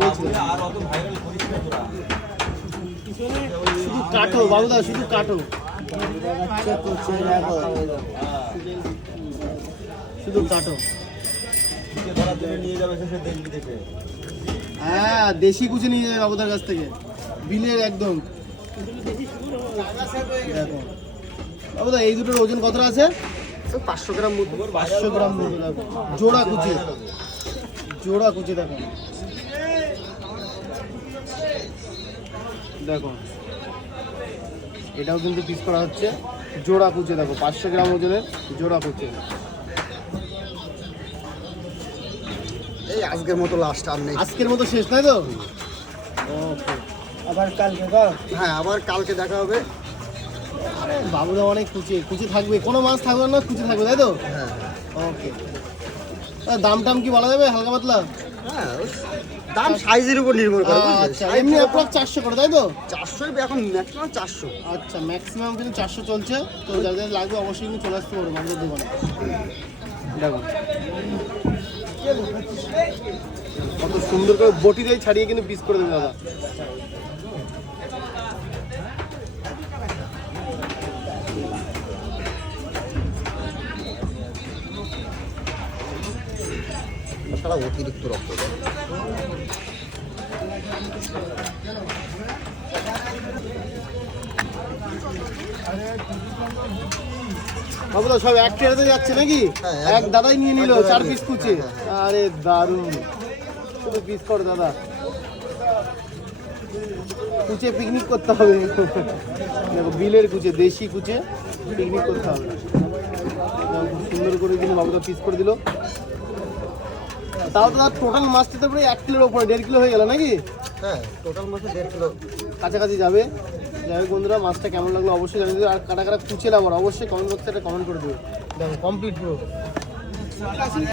বলছিল। শুধু কাটো বাবুদা, শুধু কাটো, শুধু কাটো। হ্যাঁ, দেশি কুচি নিয়ে যাবে বাবুদার কাছ থেকে, বিলের একদম। দেখো বাবুদা, এই দুটোর ওজন কতটা আছে? 500 গ্রাম মতো। 500 গ্রাম মতো। দেখো জোড়া কুচি, জোড়া কুচি। দেখো দেখো, এটাও কিন্তু পিস করা হচ্ছে জোড়া কুচি। দেখো 500 গ্রাম ওজনের জোড়া কুচি। এই আজকের মতো লাস্ট, আর নেই। আজকের মতো শেষ, তাই তো? ওকে, আবার কালকে? হ্যাঁ, আবার কালকে দেখা হবে। আরে বাবুদা, অনেক কুচি কুচি থাকবে, কোনো মাছ থাকবে না, কুচি থাকবে, তাই তো? হ্যাঁ। ওকে, দাম টাম কি বলা যাবে হালকা পাতলা? হ্যাঁ, দাম সাইজের উপর নির্ভর করে। আচ্ছা, এমনি অ্যাপ্রক্স 400 করে, তাই তো? 400 এখন ম্যাক্সিমাম 400। আচ্ছা, ম্যাক্সিমাম কিন্তু 400 চলছে। তো যাদের যাদের লাগবে অবশ্যই কিন্তু চলে আসতে পারবো আমাদের দোকানে। দেখো কত সুন্দর করে বটি দিয়ে ছাড়িয়ে কিন্তু পিস করে দেবে দাদা। সারা অতিরিক্ত রক্ত। বাবুদা, সব এক ট্রেতে যাচ্ছে নাকি? এক দাদাই নিয়ে নিল 4 পিস কুচি। আরে দারুণ, শুধু পিস করো দাদা, কুচে পিকনিক করতে হবে। দেখো বিলের কুচে, দেশি কুচে পিকনিক করতে হবে। সুন্দর করে কিন্তু বাবুদা পিস করে দিল। তাও তো টোটাল মাছটাতে প্রায় 1 কিলোর ওপরে, 1.5 কিলো হয়ে গেল নাকি? হ্যাঁ, টোটাল মাছে 1.5 কিলো কাছাকাছি যাবে। যাই হোক বন্ধুরা, মাছটা কেমন লাগলো অবশ্যই জানিয়ে দেবে। আর কাটা কাটা কুচে লাগার অবশ্যই কমেন্ট বক্সে একটা কমেন্ট করে দেবে। দেখো কমপ্লিট পুরো।